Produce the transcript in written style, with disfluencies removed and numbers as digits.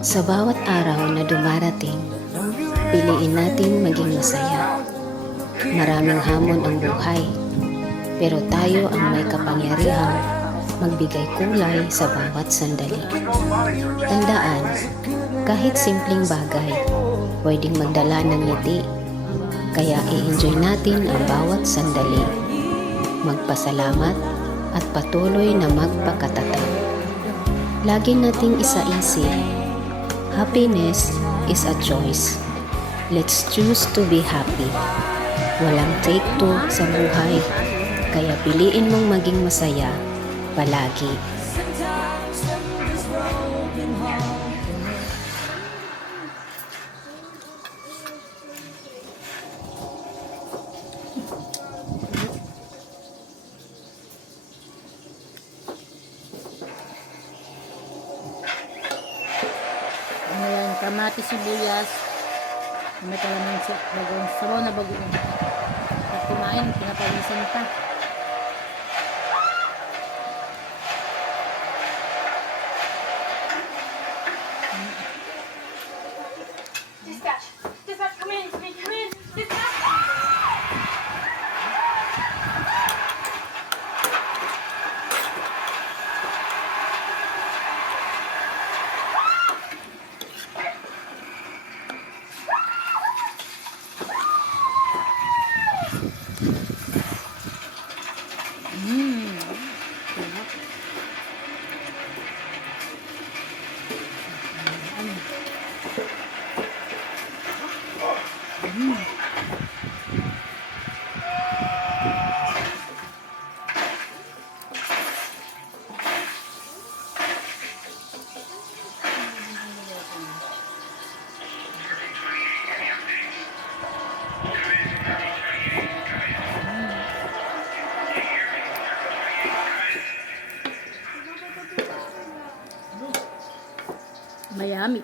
Sa bawat araw na dumarating, piliin natin maging masaya. Maraming hamon ang buhay, pero tayo ang may kapangyarihang magbigay kulay sa bawat sandali. Tandaan, kahit simpleng bagay, pwedeng magdala ng ngiti. Kaya i-enjoy natin ang bawat sandali. Magpasalamat at patuloy na magpakatatag. Lagi nating isaisip, happiness is a choice. Let's choose to be happy. Walang take two sa buhay, kaya piliin mong maging masaya palagi. Ayan, kamatis, sibuyas. May kalamansi, bagong sabaw na bagoong. At kumain, pinapawisan pa. Dispatch! Dispatch, come in! Come in! Come in! Dispatch! Mayami.